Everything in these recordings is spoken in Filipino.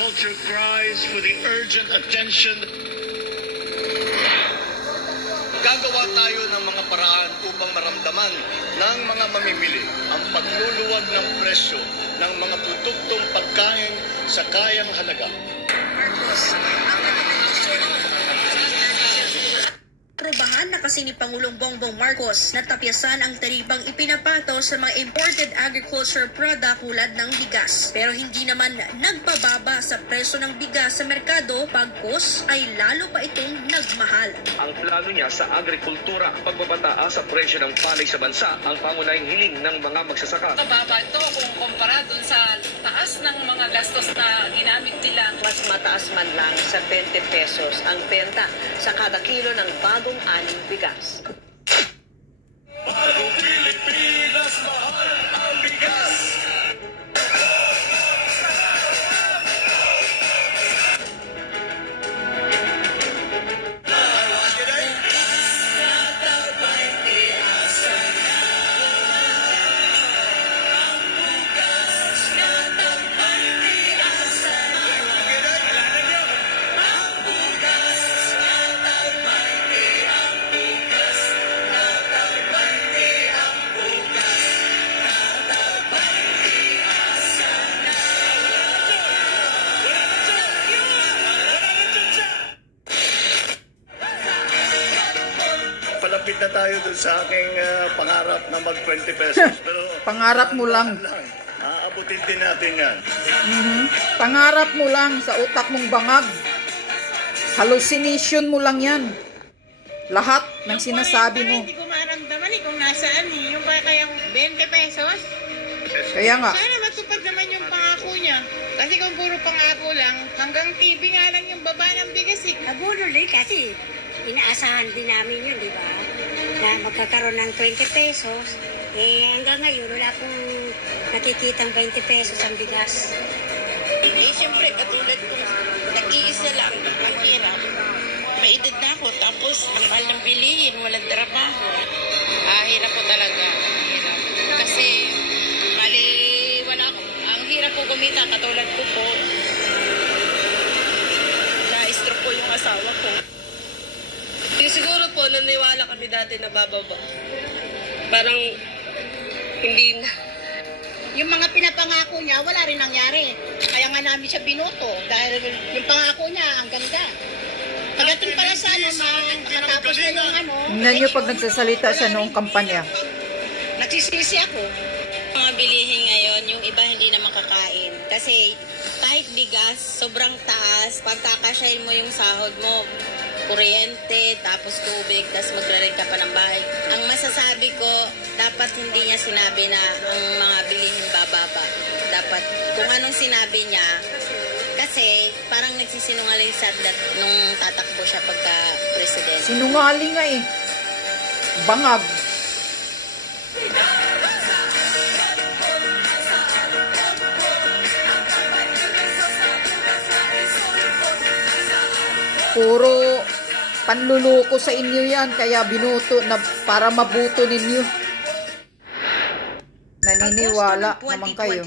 agriculture cries for the urgent attention. Gagawa tayo ng mga paraan upang maramdaman ng mga mamimili ang pagluluwag ng presyo ng mga produktong pagkain sa kayang halaga. Aprobahan na kasi ni Pangulong Bongbong Marcos na tapyasan ang taribang ipinapato sa mga imported agriculture product tulad ng bigas. Pero hindi naman nagpababa sa presyo ng bigas sa merkado, pagkos ay lalo pa itong nagmahal. Ang plano niya sa agrikultura, pagbabataas sa presyo ng palay sa bansa, ang pangunahing hiling ng mga magsasaka. Mababa ito kung kumpara dun sa taas ng mga gastos na ginamit nila. Mas mataas man lang sa 20 pesos ang benta sa kada kilo ng bagong aning bigas. Bagong Pilipinas, mahal ang bigas! Palapit na tayo dun sa aking pangarap na mag 20 pesos. Pero pangarap mo lang. Aabutin din natin yan. Pangarap mo lang sa utak mong bangag. Hallucination mo lang yan. Lahat ng sinasabi mo. Hindi ko maramdaman kung nasaan yung ba kayang 20 pesos. Kaya nga. Sana matupad naman yung pangako niya. Kasi kung puro pangako lang, hanggang TV nga lang yung baba ng bigas eh. Nabunuloy kasi inaasahan din namin yun, di ba? Na magkakaroon ng 20 pesos. Eh, hanggang ngayon, wala pong nakikitang 20 pesos ang bigas. Eh, siyempre, katulad kung nag-iisa lang, ang hirap. May edad na ako, tapos ang mahal ng bilihin, walang trabaho. Hirap po talaga. Hirap. Kasi, mali, wala ko. Ang hirap po kumita, katulad ko po. Na-stroke po yung asawa ko. Siguro po, naniwala kami dati na bababa. Parang hindi na. Yung mga pinapangako niya, wala rin nangyari. Kaya nga namin siya binoto. Dahil yung pangako niya, ang ganda. Pagdating pala sa makatapos na yung Tingnan niyo pag nagsasalita siya noong kampanya. nagsisisi ako. Mga bilihin ngayon, yung iba hindi na makakain. Kasi kahit bigas, sobrang taas. Pagkakasyahin mo yung sahod mo, kuryente, tapos tubig, tapos magrareg ka pa ng bahay. Ang masasabi ko, dapat hindi niya sinabi na ang mga bilihin bababa. Dapat kung anong sinabi niya, kasi parang nagsisinungaling sa nung tatakbo siya pagka-president. Sinungaling nga eh. Bangag. Puro panluloko sa inyo yan, kaya binuto na para mabuto ninyo. Naniniwala naman kayo.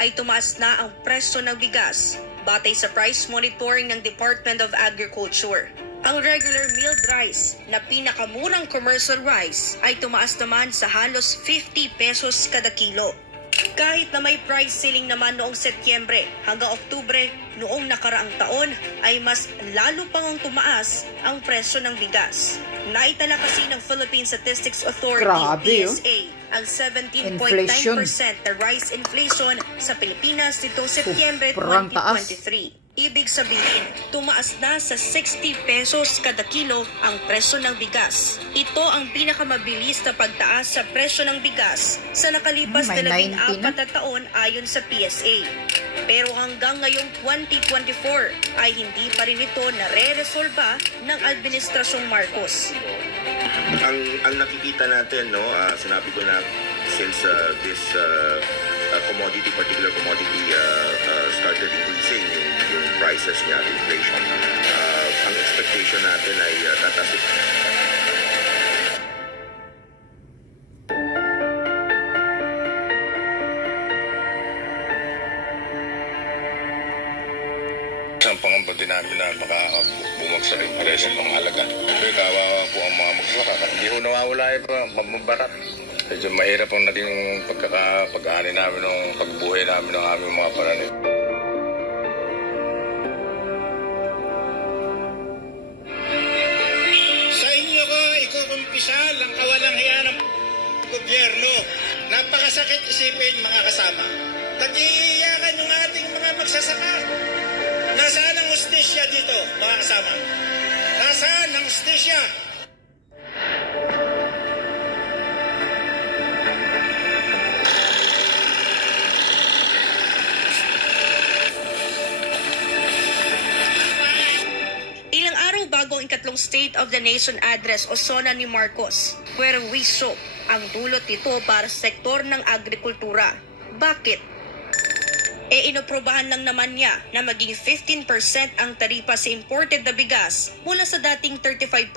Ay tumaas na ang presyo ng bigas batay sa price monitoring ng Department of Agriculture. Ang regular milled rice na pinakamurang commercial rice ay tumaas naman sa halos 50 pesos kada kilo. Kahit na may price ceiling naman noong Setyembre hanggang Oktubre noong nakaraang taon ay mas lalo pang tumaas ang presyo ng bigas. Naitala kasi ng Philippine Statistics Authority PSA ang 17.9% na rice inflation sa Pilipinas nitong Setyembre 2023. Ibig sabihin, tumaas na sa 60 pesos kada kilo ang presyo ng bigas. Ito ang pinakamabilis na pagtaas sa presyo ng bigas sa nakalipas na 14 na taon ayon sa PSA. Pero hanggang ngayong 2024 ay hindi pa rin ito nare-resolba ng Administrasyong Marcos. Ang nakikita natin, no, sinabi ko na since this particular commodity started increasing yung prices niya, inflation, ang expectation natin ay tataas. isang pangamba din namin na baka bumagsak yung presyo ng halaga. Pero kawawa po ang mga magsasaka. Hindi ko nawawala pa, mabarat. Medyo mahirap ang naging pag-aani namin ng pagbuhay namin ng aming mga pananim. Sa inyo ko ikukumpisal ang kawalang hiya ng gobyerno. Napakasakit isipin, mga kasama. Nag-iiyakan yung ating mga magsasaka. Nasaan ang hustisya dito, mga kasama? Nasaan ang hustisya? Ilang araw bago ang ikatlong State of the Nation address o SONA ni Marcos, puwerwiso ang dulot nito para sa sektor ng agrikultura. Bakit? Inoprobahan lang naman niya na maging 15% ang taripa sa imported na bigas mula sa dating 35%.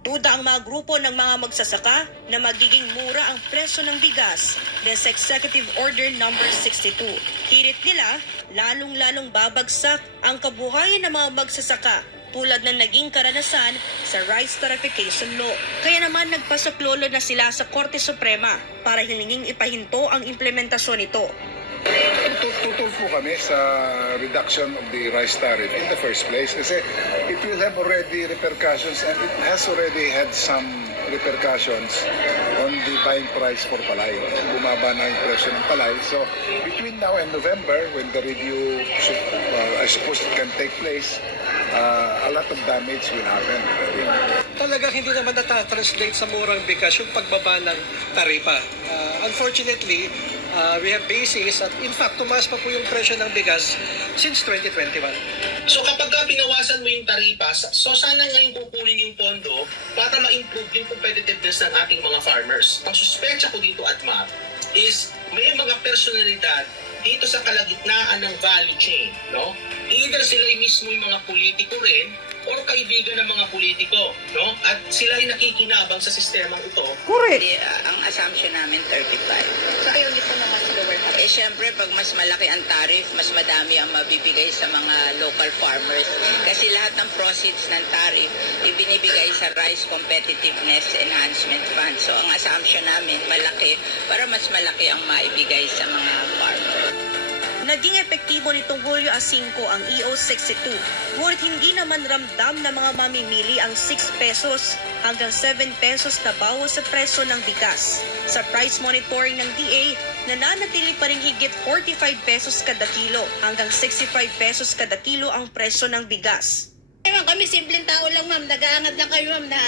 Duda ang mga grupo ng mga magsasaka na magiging mura ang presyo ng bigas dahil sa Executive Order No. 62. Hirit nila, lalong-lalong babagsak ang kabuhayan ng mga magsasaka tulad ng naging karanasan sa Rice Tarification Law. Kaya naman nagpasaklolo na sila sa Korte Suprema para hilinging ipahinto ang implementasyon nito. Tutol po kami sa reduction of the rice tariff in the first place kasi it will have already repercussions and it has already had some repercussions on the buying price for palay. Bumaba na yung presyo ng palay. So between now and November, when the review I suppose it can take place, a lot of damage will happen. Talagang hindi naman natatranslate sa murang bigas yung pagbaba ng taripa. Unfortunately, we have basis at in fact tumaas pa po yung presyo ng bigas since 2021. So kapag binawasan mo yung taripa, so sana ngayon kukunin yung pondo para ma-improve yung competitiveness ng ating mga farmers. Ang suspecha ko dito at map is may mga personalidad dito sa kalagitnaan ng value chain, no? Either sila mismo yung mga politiko rin or kaibigan ng mga politiko, no? At sila ay nakikinabang sa sistemang ito. Correct. Ang assumption namin 35. So ayaw niyo po na mas lower pa. Siyempre, pag mas malaki ang tariff, mas madami ang mabibigay sa mga local farmers. Kasi lahat ng proceeds ng tariff, ibinibigay sa Rice Competitiveness Enhancement Fund. So ang assumption namin, malaki, para mas malaki ang maibigay sa mga farmers. Naging epektibo nitong Hulyo 5 ang EO62, ngunit hindi naman ramdam ng mga mamimili ang 6 pesos hanggang 7 pesos na bawas sa presyo ng bigas. Sa price monitoring ng DA, nananatili pa rin higit 45 pesos kada kilo hanggang 65 pesos kada kilo ang presyo ng bigas. Kami simpleng tao lang, ma'am. Nag-aangat lang kayo, ma'am, na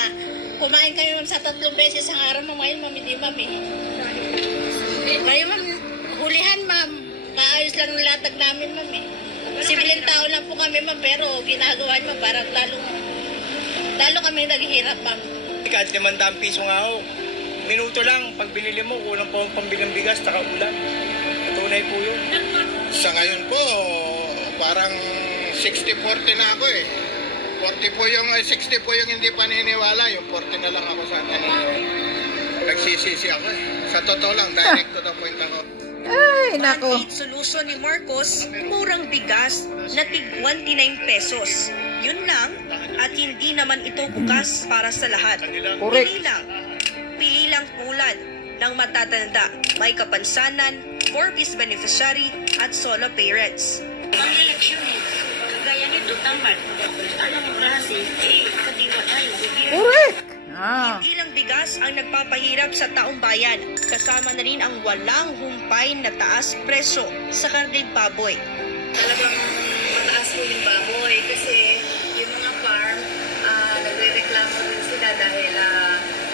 kumain kayo, ma'am, sa 3 beses ang araw, ma'am. Ngayon, ma'am, hindi, ma'am, Kayo, ma'am, hulihan, ma'am. Maayos lang ng latag namin, ma'am, Simpleng tao lang po kami, ma'am, pero ginagawa niyo, parang lalo kami naghihirap, ma'am. Kahit 500 piso nga ho, minuto lang, pag binili mo, kulang po ang pambilang bigas, taka ulan. Tunay po yun. Sa ngayon po, parang 60-40 na ako 40 po yung, 60 po yung hindi paniniwala, yung 40 na lang ako sa naniniwala. Nagsisisi ako Sa totoo lang, direct to the point ako. Ay, nako. Band-aid solution ni Marcos, murang bigas na tig 29 pesos. Yun lang, at hindi naman ito bukas para sa lahat. Correct. Pili lang tulad ng matatanda, may kapansanan, 4-piece beneficiary, at solo parents. Pang-eleksyon kagaya nito, tamad. Alam mo kasi, katiwa tayo. Correct. Hindi lang bigas ang nagpapahirap sa taong bayan. Kasama na rin ang walang humpay na taas presyo sa karneng baboy. Talagang mataas po yung baboy kasi yung mga farm, nagre-reklamo rin sila dahil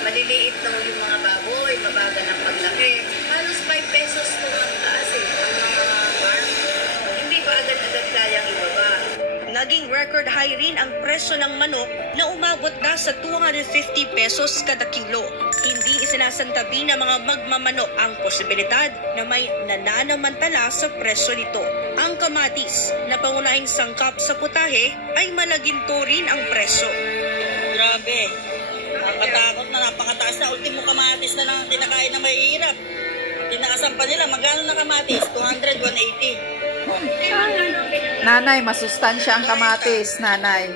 maliliit daw yung mga baboy, mabagal ang paglaki. Halos 5 pesos po ang taas ang mga farm. Hindi pa agad-agad kayang ibaba. Naging record high rin ang presyo ng manok na umabot na sa 250 pesos kada kilo. Hindi isinasantabi ng mga magmamanok ang posibilidad na may nananamantala sa presyo nito. Ang kamatis na pangunahing sangkap sa putahe ay malaginto rin ang presyo. Grabe. Nakatakot na, napakataas na. Ultimo kamatis na lang ang kinakain na mahihirap. Tinakasan pa nila. Magkano na kamatis? 200, 180. Nanay, masustansya ang kamatis, nanay.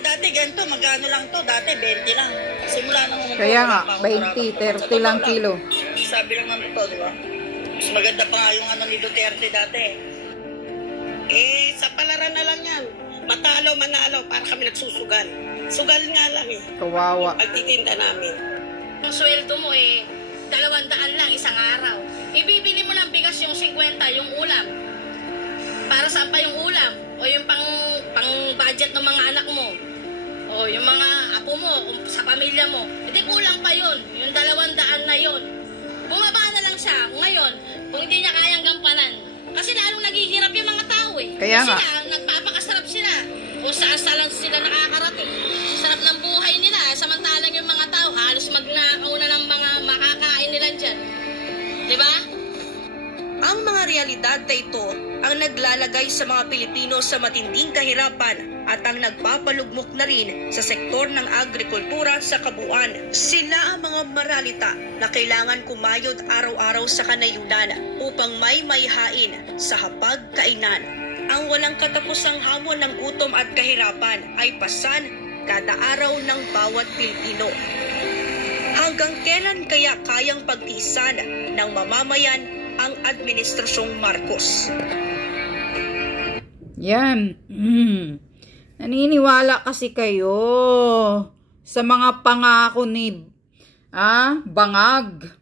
Dati ganito, magkano lang to? Dati 20 lang. Simula nang Kaya nga, 20, 30 lang kilo. Sabi lang naman to, di ba? Mas maganda pa nga yung ano ni Duterte dati. Sa palaran na lang yan. Matalo, manalo, para kami nagsusugal. Sugal nga lang Kawawa. Pagtitinda namin. Ang sweldo mo 200 lang isang araw. Ibibili mo ng bigas yung 50, yung ulam. Para saan pa yung ulam? O yung pang budget ng mga anak mo? O yung mga apo mo, sa pamilya mo? Hindi, kulang pa yun. Yung 200 na yun. Bumaba na lang siya. Ngayon, kung hindi niya kayang gampanan, kasi lalong naghihirap yung mga tao Kaya kasi nga. Nagpapakasarap sila. O saan sila nakakarating. Sarap ng buhay nila. Samantalang yung mga tao, halos magnakaw na ng mga makakain nila dyan. Diba? Ang mga realidad na ito ang naglalagay sa mga Pilipino sa matinding kahirapan at ang nagpapalugmok na rin sa sektor ng agrikultura sa kabuuan. Sila ang mga maralita na kailangan kumayod araw-araw sa kanayunan upang may mayhain sa hapagkainan. Ang walang katapusang hamon ng gutom at kahirapan ay pasan kada araw ng bawat Pilipino. Hanggang kailan kaya kayang pagtiisan ng mamamayan ang Administrasyong Marcos? Yan. Naniniwala kasi kayo sa mga pangako ni Bangag.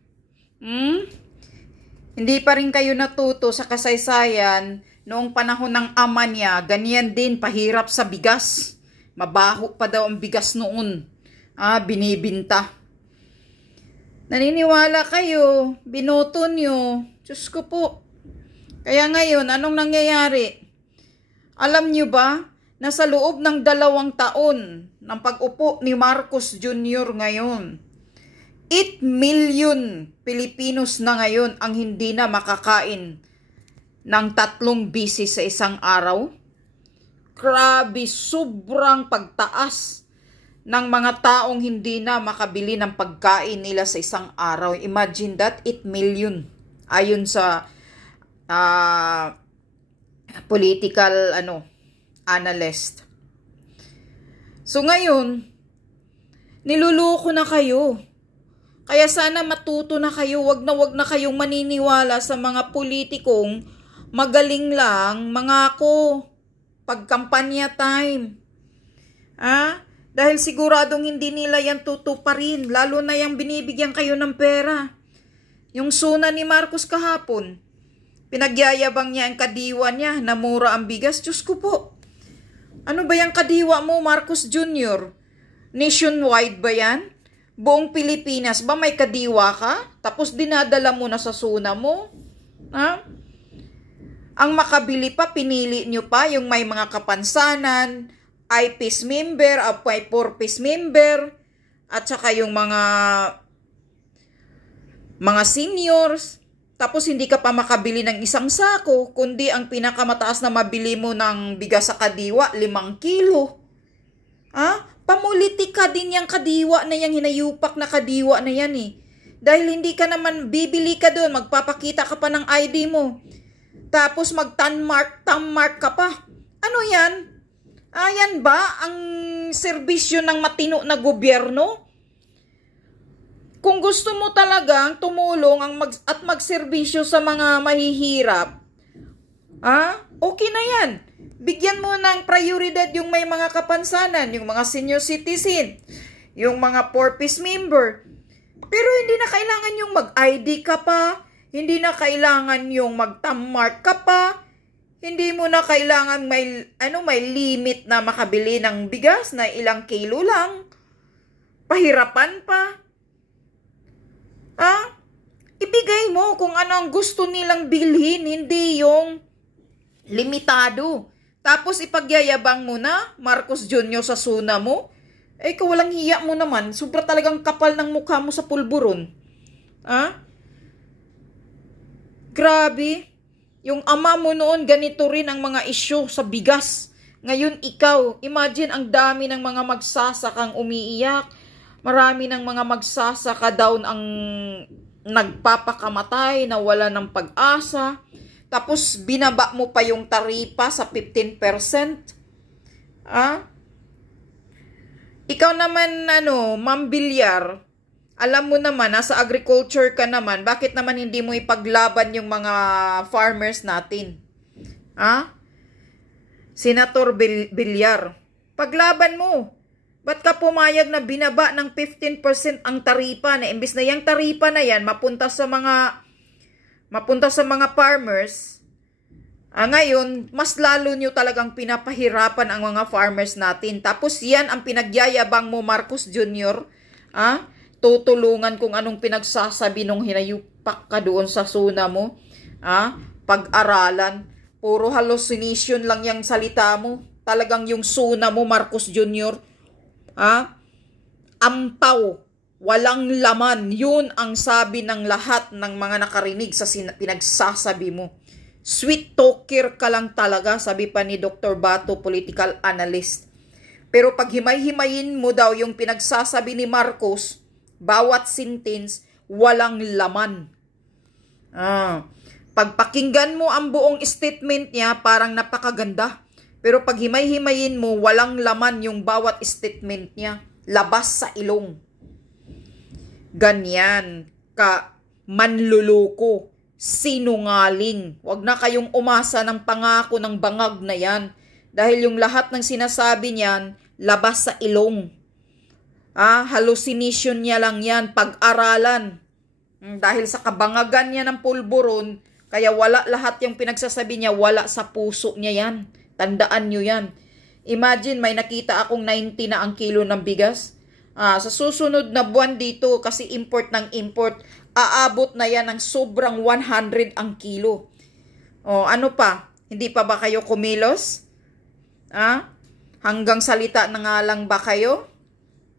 Hindi pa rin kayo natuto sa kasaysayan. Noong panahon ng ama niya, ganyan din, pahirap sa bigas. Mabaho pa daw ang bigas noon. Binibinta. Naniniwala kayo, binoto nyo. Diyos ko po. Kaya ngayon, anong nangyayari? Alam nyo ba na sa loob ng 2 taon ng pag-upo ni Marcos Jr. ngayon, 8 million Pilipinos na ngayon ang hindi na makakain ng 3 bisis sa isang araw? Grabe, sobrang pagtaas ng mga taong hindi na makabili ng pagkain nila sa isang araw. Imagine that, 8 million. Ayon sa political analyst. So ngayon, niluloko na kayo. Kaya sana matuto na kayo, wag na kayong maniniwala sa mga politikong magaling lang, mangako, pagkampanya time. Dahil siguradong hindi nila yan tutuparin, lalo na yung binibigyan kayo ng pera. Yung suna ni Marcos kahapon, pinagyayabang niya ang kadiwa niya na mura ang bigas. Diyos ko po, ano ba yung kadiwa mo, Marcos Jr.? Nationwide ba yan? Buong Pilipinas ba may kadiwa ka? Tapos dinadala mo na sa suna mo? Ang makabili pa, pinili nyo pa yung may mga kapansanan, IPs member, 4-piece member, at saka yung mga seniors. Tapos hindi ka pa makabili ng isang sako, kundi ang pinakamataas na mabili mo ng bigas sa kadiwa, 5 kilo. Pamulitik ka din yung kadiwa na yung hinayupak na kadiwa na yan Dahil hindi ka naman bibili ka doon, magpapakita ka pa ng ID mo. Tapos mag-tanmark ka pa. Ano yan? Yan ba ang serbisyo ng matino na gobyerno? Kung gusto mo talagang tumulong at magserbisyo sa mga mahihirap, okay na yan. Bigyan mo ng prioridad yung may mga kapansanan, yung mga senior citizen, yung mga 4-piece member. Pero hindi na kailangan yung mag-ID ka pa, hindi na kailangan yung mag-tammark ka pa, hindi mo na kailangan may limit na makabili ng bigas na ilang kilo lang. Pahirapan pa. Ibigay mo kung ano ang gusto nilang bilhin, hindi yung limitado. Tapos ipagyayabang mo na, Marcos Jr. sa suna mo. Kawalang hiya mo naman. Sobra talagang kapal ng mukha mo sa pulburon. Grabe. Yung ama mo noon, ganito rin ang mga isyu sa bigas. Ngayon ikaw, imagine ang dami ng mga magsasakang umiiyak. Marami ng mga magsasaka daw ang nagpapakamatay na wala ng pag-asa. Tapos binaba mo pa yung taripa sa 15%. Ikaw naman, Ma'am Bilyar, alam mo naman, nasa agriculture ka naman, bakit naman hindi mo ipaglaban yung mga farmers natin? Senator Bilyar, paglaban mo. Ba't ka pumayag na binaba ng 15% ang taripa na imbis na yung taripa na yan mapunta sa mga farmers? Ngayon, mas lalo nyo talagang pinapahirapan ang mga farmers natin. Tapos yan ang pinagyayabang mo, Marcos Jr. Tutulungan kung anong pinagsasabi nung hinayupak ka doon sa suna mo. Pag-aralan. Puro hallucination lang yung salita mo. Talagang yung suna mo, Marcos Jr. Ampaw. Walang laman. Yun ang sabi ng lahat ng mga nakarinig sa pinagsasabi mo. Sweet talker ka lang talaga, sabi pa ni Dr. Bato, political analyst. Pero pag himay-himayin mo daw yung pinagsasabi ni Marcos, bawat sentence, walang laman. Pagpakinggan mo ang buong statement niya, parang napakaganda. Pero pag himay-himayin mo, walang laman yung bawat statement niya. Labas sa ilong. Ganyan ka manluloko. Sinungaling. Huwag na kayong umasa ng pangako ng bangag na yan. Dahil yung lahat ng sinasabi niyan, labas sa ilong. Hallucination niya lang yan. Pag-aralan. Dahil sa kabangagan niya ng pulburon, kaya wala lahat yung pinagsasabi niya, wala sa puso niya yan. Tandaan nyo yan. Imagine, may nakita akong 90 na ang kilo ng bigas. Sa susunod na buwan dito, kasi import ng import, aabot na yan ng sobrang 100 ang kilo. Ano pa? Hindi pa ba kayo kumilos? Hanggang salita na nga lang ba kayo?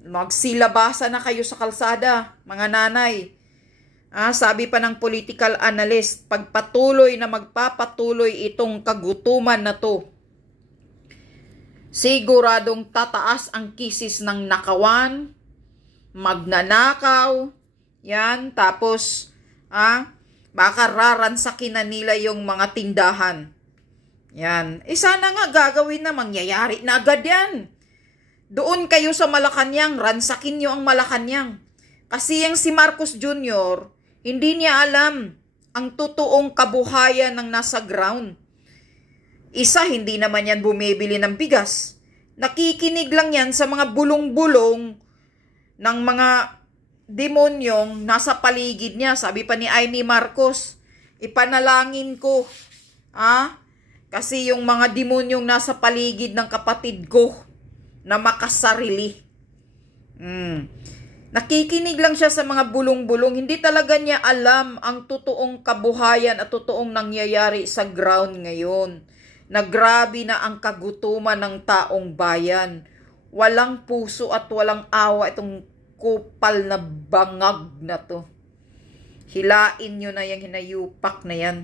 Magsilabasa na kayo sa kalsada, mga nanay. Sabi pa ng political analyst, pagpatuloy na magpapatuloy itong kagutuman na to, siguradong tataas ang kisis ng nakawan, magnanakaw, yan, tapos, baka raransakin na nila yung mga tindahan. Yan. Sana nga gagawin na, mangyayari na agad yan. Doon kayo sa Malacanang, ransakin nyo ang Malacanang. Kasi yung si Marcos Jr., hindi niya alam ang totoong kabuhayan ng nasa ground. Isa, hindi naman yan bumibili ng bigas. Nakikinig lang yan sa mga bulong-bulong ng mga demonyong nasa paligid niya. Sabi pa ni Amy Marcos, ipanalangin ko, kasi yung mga demonyong nasa paligid ng kapatid ko na makasarili. Nakikinig lang siya sa mga bulong-bulong. Hindi talaga niya alam ang totoong kabuhayan at totoong nangyayari sa ground ngayon. Na grabe na ang kagutuman ng taong bayan. Walang puso at walang awa itong kupal na bangag na to. Hilain nyo na yung hinayupak na yan.